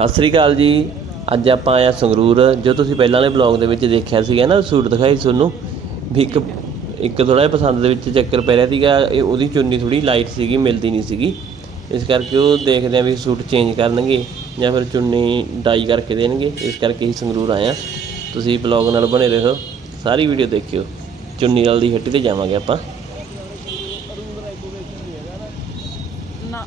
ਸਤਿ ਸ੍ਰੀ ਅਕਾਲ ਜੀ। ਅੱਜ ਆਪਾਂ ਆਇਆ ਸੰਗਰੂਰ, ਜੋ ਤੁਸੀਂ ਪਹਿਲਾਂ ਵਾਲੇ ਬਲੌਗ ਦੇ ਵਿੱਚ ਦੇਖਿਆ ਸੀਗਾ ਨਾ, ਸੂਟ ਦਿਖਾਈ ਤੁਹਾਨੂੰ। ਵੀ ਇੱਕ ਇੱਕ ਥੋੜਾ ਜਿਹਾ ਪਸੰਦ ਦੇ ਵਿੱਚ ਚੱਕਰ ਪੈ ਰਿਹਾ ਸੀਗਾ, ਇਹ ਉਹਦੀ ਚੁੰਨੀ ਥੋੜੀ ਲਾਈਟ ਸੀਗੀ, ਮਿਲਦੀ ਨਹੀਂ ਸੀਗੀ। ਇਸ ਕਰਕੇ ਉਹ ਦੇਖਦੇ ਆ ਵੀ ਸੂਟ ਚੇਂਜ ਕਰਨਗੇ ਜਾਂ ਫਿਰ ਚੁੰਨੀ ਡਾਈ ਕਰਕੇ ਦੇਣਗੇ। ਇਸ ਕਰਕੇ ਹੀ ਸੰਗਰੂਰ ਆਇਆ ਤੁਸੀਂ ਬਲੌਗ ਨਾਲ ਬਣੇ ਰਹੋ, ਸਾਰੀ ਵੀਡੀਓ ਦੇਖਿਓ। ਚੁੰਨੀ ਵਾਲ ਦੀ ਹੱਟੀ ਤੇ ਜਾਵਾਂਗੇ ਆਪਾਂ। ਨਾ।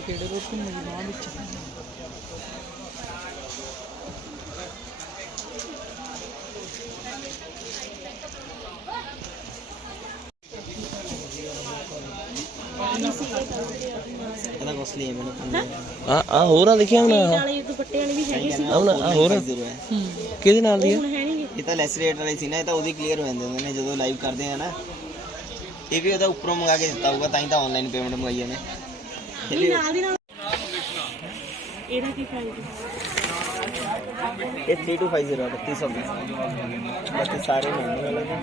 ਕਿਹੜੇ ਰੋਡ ਵਿੱਚ ਇਹਦਾ ਕੋਸਟਲੀ ਹੈ ਮੈਨੂੰ ਆ ਆ ਹੋਰ ਆ ਲਿਖਿਆ ਹੁਣ। ਆ ਵਾਲੇ ਦੁਪੱਟੇ ਵਾਲੀ ਵੀ ਹੈਗੀ ਸੀ। ਹੁਣ ਆ ਹੋਰ ਆ? ਕਿਹਦੇ ਨਾਲ ਦੀ ਆ? ਇਹ ਤਾਂ ਲੈਸ ਰੇਟ ਵਾਲੀ ਸੀ ਨਾ ਇਹ ਤਾਂ ਉਹਦੀ ਕਲੀਅਰ ਹੋ ਜਾਂਦੇ ਨੇ ਜਦੋਂ ਲਾਈਵ ਕਰਦੇ ਆ ਨਾ। ਇਹ ਵੀ ਉਹਦਾ ਉੱਪਰੋਂ ਮੰਗਾ ਕੇ ਦਿੱਤਾ ਹੋਊਗਾ ਤਾਂ ਹੀ ਤਾਂ ਆਨਲਾਈਨ ਪੇਮੈਂਟ ਮੰਗਾਈ ਇਹਨੇ ਇਹ ਨਾਲ ਦੀ ਨਾਲ ਇਹਦਾ ਕੀ ਪ੍ਰਾਈਸ ਇਹ 3250 ਹੈ 3200 ਦਾ। ਬਾਕੀ ਸਾਰੇ ਮਹਿੰਗੇ ਵਾਲੇ ਨੇ।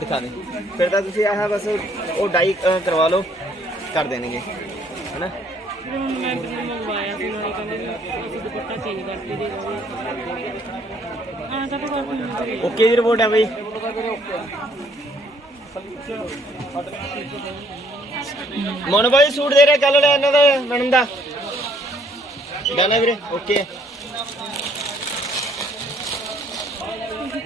ਦਿਖਾ ਦੇ। ਫਿਰ ਤਾਂ ਤੁਸੀਂ ਆਹ ਬਸ ਉਹ ਡਾਈ ਕਰਵਾ ਲਓ। ਕਰ ਦੇਣਗੇ। ਹੈਨਾ? ਮੈਂ ਮੰਗਵਾਇਆ ਸੀ ਨਾਲੇ ਕਹਿੰਦੇ ਵੀ ਅਸੀਂ ਦੁਪੱਟਾ ਚੇਂਜ ਕਰਕੇ ਦੇ ਦੋਗੇ ਆ ਤਾਂ ਕੋਈ ਨਹੀਂ ਓਕੇ ਦੀ ਰਿਪੋਰਟ ਹੈ ਬਈ। ਮਨ ਭਾਈ ਸੂਟ ਦੇ ਰਿਹਾ ਕੱਲ ਲੈ ਇਹਨਾਂ ਦਾ ਮੈਡਮ ਦਾ। ਹੈ ਵੀਰੇ ਓਕੇ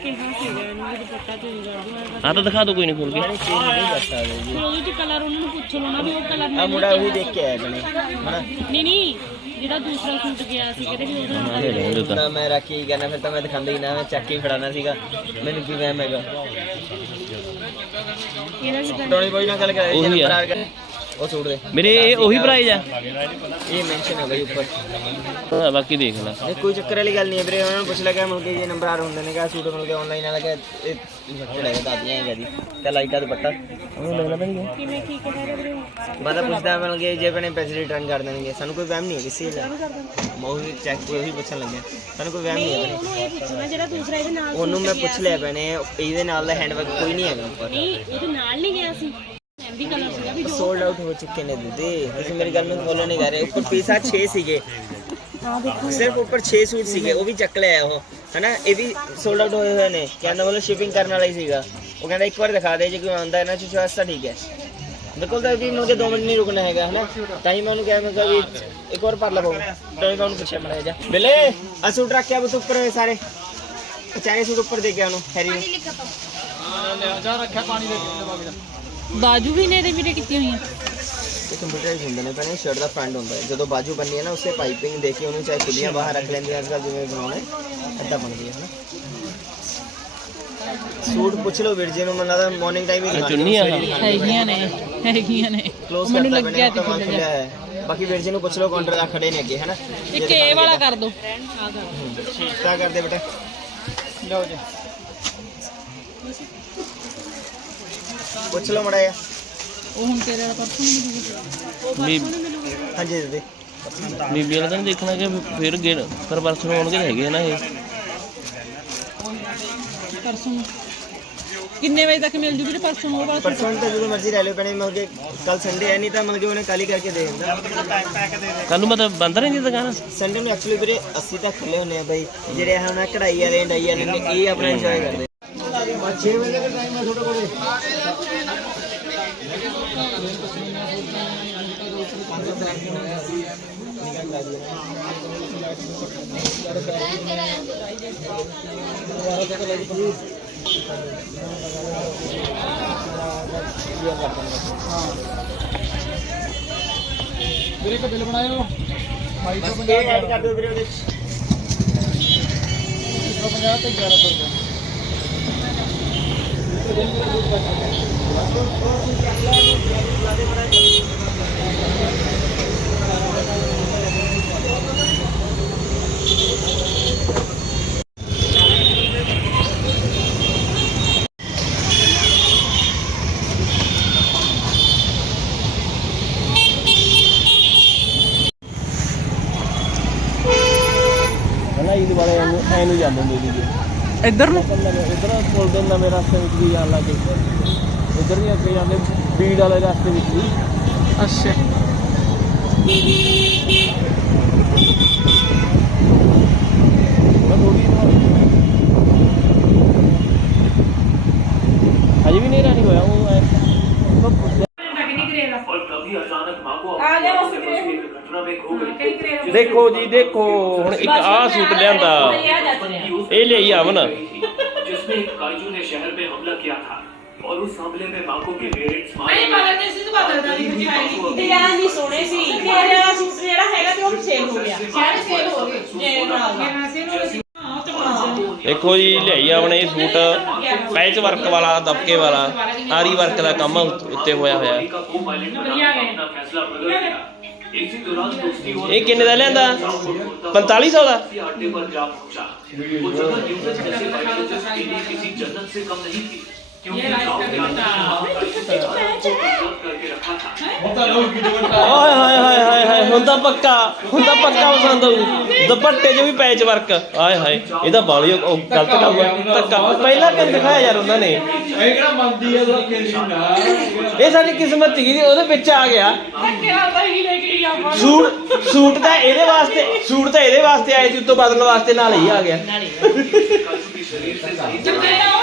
ਤੁਸੀਂ ਕਿਹਾ ਸੀਗਾ ਇਹਨੂੰ ਵੀ ਦੁਪੱਟਾ ਚੇਂਜ ਕਰ ਦਿਓ ਆ ਤਾਂ ਦਿਖਾ ਦਿਓ ਕੋਈ ਨਹੀਂ ਖੋਲ ਕੇ। ਚੇਂਜ ਨਹੀਂ ਕਰ ਸਕਦੇ ਜੀ। ਫਿਰ ਉਹਦੇ ਚ ਕਲਰ ਉਹਨਾਂ ਨੂੰ ਪੁੱਛ ਲਓ ਨਾ ਵੀ ਉਹ ਕਲਰ ਆ ਮੁੰਡਾ ਉਹੀ ਦੇਖ ਕੇ ਆਇਆ ਬਣੇ ਹਨਾ? ਨਹੀਂ ਨਹੀਂ ਜਿਹੜਾ ਦੂਸਰਾ ਸੂਟ ਗਿਆ ਸੀ ਕਹਿੰਦੇ ਵੀ ਉਹਦਾ ਲੈ ਤਾਂ। ਨਾ ਮੈਂ ਰੱਖੀ ਕਹਿਣਾ ਫਿਰ ਤਾਂ ਮੈਂ ਦਿਖਾਉਂਦਾ ਹੀ ਨਾ ਮੈਂ ਚੱਕ ਕੇ ਹੀ ਫੜਾਣਾ ਸੀਗਾ। ਮੈਨੂੰ ਕੀ ਵਹਿਮ ਹੈਗਾ? ਇਹਦਾ ਵੀ ਤਾਂ ਟੋਨੀ ਬੋਈ ਨਾਲ ਗੱਲ ਕਰਾਈ ਉਹੀ ਆ। ਨੰਬਰ ਆ ਉਹ ਸੂਟ ਦੇ। ਮੇਰੇ ਇਹ ਉਹੀ ਪ੍ਰਾਈਜ਼ ਆ। ਇਹ ਮੈਂਸ਼ਨ ਹੈ ਬਈ ਉੱਪਰ। ਹਾਂ, ਬਾਕੀ ਦੇਖ ਲੈ। ਨਹੀਂ ਕੋਈ ਚੱਕਰ ਵਾਲੀ ਗੱਲ ਨਹੀਂ ਹੈ ਵੀਰੇ ਉਹਨਾਂ ਨੂੰ ਪੁੱਛ ਲਿਆ ਮਿਲ ਕੇ ਜੇ ਨੰਬਰ ਆ ਹੁੰਦੇ ਨੇ ਕਿ ਸੂਟ ਮਿਲ ਕੇ ਆਨਲਾਈਨ ਵਾਲਾ ਕਿ ਇਹ ਇਨਫੈਕਟਡ ਹੈ ਦਾਦੀਆਂ ਹੈਗਾ ਜੀ ਤੇ ਲਾਈਟਾ ਦੁਪੱਟਾ। ਉਹਨੂੰ ਲੱਗਣਾ ਪੈਣਗੇ ਕਿਵੇਂ ਕੀ ਕਹਿ ਰਹੇ ਵੀਰੇ? ਮੈਂ ਤਾਂ ਪੁੱਛਦਾ ਮਿਲ ਕੇ ਜੇ ਬਣੇ ਪੈਸੇ ਰਿਟਰਨ ਕਰ ਦੇਣਗੇ ਸਾਨੂੰ ਕੋਈ ਵਹਿਮ ਨਹੀਂ ਹੈ ਕਿਸੇ ਦਾ। ਮੈਂ ਉਹੀ ਚੈੱਕ ਉਹੀ ਪੁੱਛਣ ਲੱਗਿਆ ਸਾਨੂੰ ਕੋਈ ਵਹਿਮ ਨਹੀਂ ਹੈ ਬਣੇ ਉਹਨੂੰ ਇਹ ਪੁੱਛਣਾ ਜਿਹੜਾ ਦੂਸਰਾ ਇਹਦੇ ਨਾਲ ਉਹਨੂੰ ਮੈਂ ਪੁੱਛ ਲਿਆ ਪੈਣੇ ਇਹਦੇ ਨਾਲ ਦਾ ਹੈਂਡਵਰਕ ਕੋਈ ਨਹੀਂ ਹੈਗਾ। ਉੱਪਰ ਨਹੀਂ ਇਹਦੇ ਨਾਲ ਨਹੀਂ ਗਿਆ ਸੀ। ਜੋ ਸੋਲਡ ਆਊਟ ਹੋ ਚੁੱਕੇ ਨੇ ਦੀਦੀ। ਤੁਸੀਂ ਮੇਰੀ ਗੱਲ ਨੂੰ ਫੋਲੋ ਨਹੀਂ ਕਰ ਰਹੇ। ਉੱਪਰ ਪੀਸਾ 6 ਸੀਗੇ। ਸਿਰਫ ਉੱਪਰ 6 ਸੂਟ ਸੀਗੇ ਉਹ ਵੀ ਚੱਕ ਲਿਆ ਉਹ। ਹਨਾ? ਇਹ ਵੀ ਸੋਲਡ ਆਊਟ ਹੋਏ ਹੋਏ ਨੇ। ਕਹਿੰਦਾ ਮਤਲਬ ਸ਼ਿਪਿੰਗ ਕਰਨ ਵਾਲਾ ਹੀ ਸੀਗਾ। ਉਹ ਕਹਿੰਦਾ ਇੱਕ ਵਾਰ ਦਿਖਾ ਦੇ ਜੇ ਕੋਈ ਆਉਂਦਾ ਇਹਨਾਂ ਚ ਤਾਂ ਠੀਕ ਹੈ। ਬਿਲਕੁਲ ਤਾਂ ਵੀ ਮੈਨੂੰ 2 ਮਿੰਟ ਨਹੀਂ ਰੁਕਣਾ ਹੈਗਾ ਹਨਾ? ਤਾਂ ਹੀ ਮੈਂ ਉਹਨੂੰ ਕਿਹਾ ਮੈਂ ਕਿਹਾ ਵੀ ਇੱਕ ਵਾਰ ਪਰ ਲਵੋ ਤਾਂ ਹੀ ਉਹਨੂੰ ਪੁੱਛਿਆ ਮੜਾ ਜਾ। ਬਿਲੇ ਆ ਸੂਟ ਰੱਖਿਆ ਬਸ ਉੱਪਰ ਹੋਏ ਸਾਰੇ। ਚਾਰੇ ਸੂਟ ਉੱਪਰ ਦੇ ਕੇ ਉਹਨੂੰ ਹੈਰੀ ਨੂੰ। ਬਾਜੂ ਵੀ ਨੇ ਇਹਦੇ ਵੀਰੇ ਕੀਤੀਆਂ ਹੋਈਆਂ। ਇਹ ਕੰਪਿਊਟਰਾਈਜ਼ ਹੁੰਦੇ ਨੇ ਪਹਿਲੇ ਸ਼ਰਟ ਦਾ ਫਰੰਟ ਹੁੰਦਾ ਹੈ। ਜਦੋਂ ਬਾਜੂ ਬੰਨੀ ਹੈ ਨਾ ਉਸੇ ਪਾਈਪਿੰਗ ਦੇ ਕੇ ਉਹਨੂੰ ਚਾਹੇ ਖੁੱਲੀਆਂ ਬਾਹਰ ਰੱਖ ਲੈਂਦੀਆਂ ਅੱਜ ਕੱਲ੍ਹ ਜਿਵੇਂ ਬਣਾਉਣਾ ਹੈ ਅੱਧਾ ਬਣਦੀ ਹੈ ਹਨਾ। ਸੂਟ ਪੁੱਛ ਲਓ ਵੀਰ ਜੀ ਨੂੰ ਮੈਨੂੰ ਲੱਗਦਾ ਮਾਰਨਿੰਗ ਟਾਈਮ ਹੀ ਚੁੰਨੀ ਆ। ਹੈਗੀਆਂ ਨੇ ਹੈਗੀਆਂ ਨੇ। ਮੈਨੂੰ ਲੱਗਿਆ ਲੱਗਿਆ ਤੇ ਖੁੱਲ ਖੁੱਲਿਆ ਹੈ। ਬਾਕੀ ਵੀਰ ਜੀ ਨੂੰ ਪੁੱਛ ਲਓ ਕਾਊਂਟਰ ਆ ਖੜੇ ਨੇ ਅੱਗੇ ਹਨਾ। ਇੱਕ ਇਹ ਵਾਲਾ ਕਰ ਦੋ। ਆ ਕਰ ਕਰਦੇ ਬੇਟਾ? ਲਓ ਜੀ। ਪੁੱਛ ਲਓ ਮੜਾ ਉਹ ਹੁਣ ਤੇਰੇ ਵਾਲਾ ਪਰਸੋਂ ਨਹੀਂ ਮਿਲੂਗਾ। ਬੀ ਹਾਂਜੀ ਦੀਦੀ ਬੀਬੀ ਵਾਲਾ ਤਾਂ ਨੀ ਦੇਖਣਾ ਕਿ ਫਿਰ ਗੇੜ ਪਰ ਪਰਸੋਂ ਨੂੰ ਆਉਣਗੇ ਤਾਂ ਹੈਗੇ ਆ ਨਾ ਇਹ। ਪਰਸੋਂ। ਨੂੰ। ਕਿੰਨੇ ਵਜੇ ਤੱਕ ਮਿਲ ਜੂ ਵੀਰੇ ਪਰਸੋਂ ਨੂੰ ਉਹ ਵਾਲਾ ਪਰਸੋਂ ਤਾਂ ਜਦੋਂ ਮਰਜ਼ੀ ਰਹਿ ਲਿਓ ਪੈਣੇ ਮਤਲਬ ਕਿ ਕੱਲ ਸੰਡੇ ਹੈ ਨਹੀਂ ਤਾਂ ਮਤਲਬ ਕਿ ਉਹਨੇ ਕੱਲ ਹੀ ਕਰਕੇ ਦੇ ਦਿੰਦਾ। ਕੱਲ ਨੂੰ ਮਤਲਬ ਬੰਦ ਰਹਿੰਦੀ ਦੁਕਾਨ? ਸੰਡੇ ਨੂੰ ਐਕਚੁਅਲੀ ਵੀਰੇ ਅਸੀਂ ਤਾਂ ਖੁੱਲੇ ਹੁੰਨੇ ਆ ਬਾਈ ਜਿਹੜੇ ਹੁਣ ਕਢਾਈ ਵਾਲੇ ਡਾਈ ਵਾਲੇ ਨੇ ਇਹ ਆਪਣਾ ਇੰਜੋਏ ਕਰਦੇ। 6 ਵਜੇ ਦਾ ਟਾਈਮ ਹੈ ਤੁਹਾਡੇ ਕੋਲੇ? ਵੀਰੇ ਬਿੱਲ ਬਣਾਇਓ। 2250 ਇਹ ਐਡ ਕਰ ਦਿਓ ਵੀਰੇ ਉਹਦੇ ਚ। 150 ਤੇ 1100 ਰੁਪਏ। ਹਨਾ ਇਹਦੇ ਬਾਰੇ ਐ ਨੂੰ ਜਾਂਦੇ ਹੁੰਦੇ ਸੀਗੇ ਇੱਧਰ ਨੂੰ? ਇਧਰ ਪੁਲ ਦੇ ਨਵੇਂ ਰਸਤੇ ਵਿੱਚ ਵੀ ਜਾਣ ਲੱਗੇ ਇਧਰ ਨਹੀਂ ਅੱਗੇ ਜਾਂਦੇ ਬੀੜ ਵਾਲੇ ਰਸਤੇ ਵਿੱਚ ਵੀ। ਅੱਛਾ। ਅਜੇ ਵੀ ਨਹੀਂ ਰਾਣੀ ਹੋਇਆ ਦੇਖੋ ਜੀ ਦੇਖੋ ਹੁਣ ਇੱਕ ਆ ਸੂਟ ਲਿਆਂਦਾ। ਇਹ ਲਈ ਆਵਨ जिसमें एक काजू ने शहर में हमला किया था और उस हमले में माँ को के पेरेंट्स ਨਹੀਂ ਬਦਲ ਦੇ ਸੀ ਤੂੰ ਬਦਲ ਦਾ ਨਹੀਂ ਕੁਝ ਹੈ ਨਹੀਂ ਡਿਜ਼ਾਈਨ ਨਹੀਂ ਸੋਹਣੇ ਸੀ ਮੇਰੇ ਵਾਲਾ ਸੂਟ ਜਿਹੜਾ ਹੈਗਾ ਤੇ ਉਹ ਸੇਲ ਹੋ ਗਿਆ ਸਾਰੇ ਸੇਲ ਹੋ ਗਏ ਜੇ ਬਣਾ ਗਿਆ ਸੇਲ ਹੋ ਗਈ ਹਾਂ ਉਹ ਤੇ ਬਣਾ ਦੇਖੋ ਜੀ ਲਿਆਈ ਆਪਣੇ ਇਹ ਸੂਟ ਪੈਚ ਵਰਕ ਵਾਲਾ ਦਬਕੇ ਵਾਲਾ ਆਰੀ ਵਰਕ ਦਾ ਕੰਮ ਉੱਤੇ ਹੋਇਆ ਹੋਇਆ का को पायलट बनाकर अपना फैसला बदल दिया इसी दौरान दोस्ती और ਇਹ ਕਿੰਨੇ ਦਾ ਲਿਆਂਦਾ 4500 ਦਾ किसी अड्डे पर जा पहुंचा वो जगह न्यूटन जैसे बायोलॉजिस्ट के लिए किसी जन्नत से कम नहीं थी क्योंकि गांव के अंदर करके रखा था ਓਏ ਹਾਏ ਹਾਏ ਹਾਏ ਹਾਏ ਹੁਣ ਤਾਂ ਪੱਕਾ ਹੁਣ ਤਾਂ ਪੱਕਾ ਪਸੰਦ ਆਊ ਦੁਪੱਟੇ 'ਚ ਵੀ ਪੈਚ ਵਰਕ ਆਏ ਹਾਏ ਇਹਦਾ ਬਾਲੀ ਉਹ ਗਲਤ ਕੰਮ ਆ ਧੱਕਾ ਪਹਿਲਾਂ ਕਿਉਂ ਦਿਖਾਇਆ ਯਾਰ ਉਹਨਾਂ ਨੇ ਇਹ ਕਿਹੜਾ ਮੰਨਦੀ ਆ ਲੋਕੇ ਦੀ ਨਾ ਇਹ ਸਾਡੀ ਕਿਸਮਤ ਸੀਗੀ ਉਹਦੇ ਵਿੱਚ ਆ ਗਿਆ ਧੱਕੇ ਨਾਲ ਤਾਂ ਹੀ ਲੈ ਕੇ ਗਿਆ ਸੂਟ ਸੂਟ ਤਾਂ ਇਹਦੇ ਵਾਸਤੇ ਸੂਟ ਤਾਂ ਇਹਦੇ ਵਾਸਤੇ ਆਏ ਸੀ ਉੱਤੋਂ ਬਦਲਣ ਵਾਸਤੇ ਨਾਲ ਹੀ ਆ ਗਿਆ ਜਿੱਤੇ ਨਾ ਉਹ ਸੀ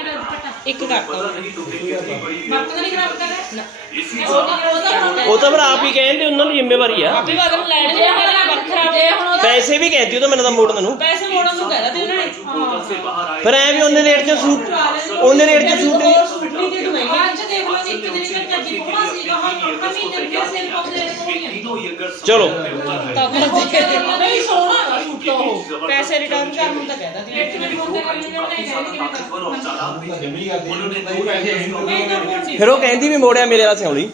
ਇੱਕ ਕਰ ਦੋ। ਵਰਤ ਨਹੀਂ ਖਰਾਬ ਕਰ ਨਾ। ਉਹ ਤਾਂ ਉਹ ਤਾਂ ਉਹ ਤਾਂ ਫਿਰ ਆਪ ਹੀ ਕਹਿੰਦੇ ਉਹਨਾਂ ਦੀ ਜ਼ਿੰਮੇਵਾਰੀ ਆ। ਆਪੇ ਬਾਦਲ ਲੈਣ ਜੇ ਹੁਣ ਨਾ ਵਰਤ ਖਰਾਬ ਜੇ ਹੁਣ ਉਹਦਾ ਪੈਸੇ ਵੀ ਕਹਿੰਦੀ ਉਹ ਤਾਂ ਮੈਨੂੰ ਤਾਂ ਮੋੜਨ ਨੂੰ। ਪੈਸੇ ਮੋੜਨ ਨੂੰ ਕਹਿਦਾ ਤੇ ਉਹਨਾਂ ਨੇ। ਹਾਂ ਫਿਰ ਐ ਵੀ ਉਹਨੇ ਰੇਟ 'ਚ ਸੂਟ ਉਹਨੇ ਰੇਟ 'ਚ ਸੂਟ ਹੋਰ ਸੂਟ ਨਹੀਂ ਦੇ ਦੂੰਗੇ। ਅੱਜ ਦੇਖ ਲਓ ਇੱਕ ਦਿਨ ਵਿੱਚ ਅੱਜ ਕੋਣਾ ਸੀਗਾ ਹੁਣ ਮਹੀਨੇ ਦੇ ਸੇਲ ਪਾਉਂਦੇ ਨੇ ਚਲੋ। ਤਾਂ ਪੈਸੇ ਰਿਟਰਨ ਕਰਨ ਨੂੰ ਤਾਂ ਕਹਿਦਾ ਸੀ। ਇੱਕ ਮਿੰਟ ਫੋਨ ਤੇ ਕਰ ਨਹੀਂ ਫਿਰ ਉਹ ਕਹਿੰਦੀ ਵੀ ਮੋੜਿਆ ਮੇਰੇ ਵਾਲਾ ਸਿਉਣੀ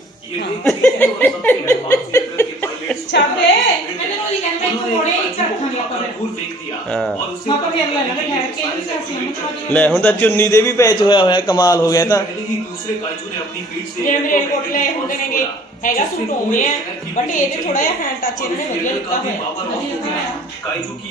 ਛਾਪੇ ਮੈਂ ਤੈਨੂੰ ਉਹਦੀ ਕਹਿੰਦਾ ਇੱਕ ਮੋੜੇ ਇੱਕ ਰੱਖਾਂਗੇ ਆਪਾਂ ਫਿਰ ਹਾਂ ਆਪਾਂ ਫੇਰ ਲੈ ਲਾਂਗੇ ਠਹਿਰ ਕੇ ਨਹੀਂ ਸਾਸੀ ਮੈਂ ਤੁਹਾਡੀ ਲੈ ਹੁਣ ਤਾਂ ਚੁੰਨੀ ਦੇ ਵੀ ਪੈਚ ਹੋਇਆ ਹੋਇਆ ਕਮਾਲ ਹੋ ਗਿਆ ਇਹ ਤਾਂ दूसरे काजू ने अपनी पीठ से ਜਿਹੜੇ ਮੇਰੇ ਕੋਟ ਲਏ ਹੁੰਦੇ ਨੇਗੇ ਹੈਗਾ ਸੂਟ ਹੋਵੇ ਆ ਬਟ ਇਹਦੇ ਥੋੜਾ ਜਿਹਾ ਹੈਂਡ ਟੱਚ ਇਹਨਾਂ ਨੇ ਵਧੀਆ ਦਿੱਤਾ ਹੋਇਆ ਵਧੀਆ ਦਿੱਤਾ ਹੋਇਆ काजू की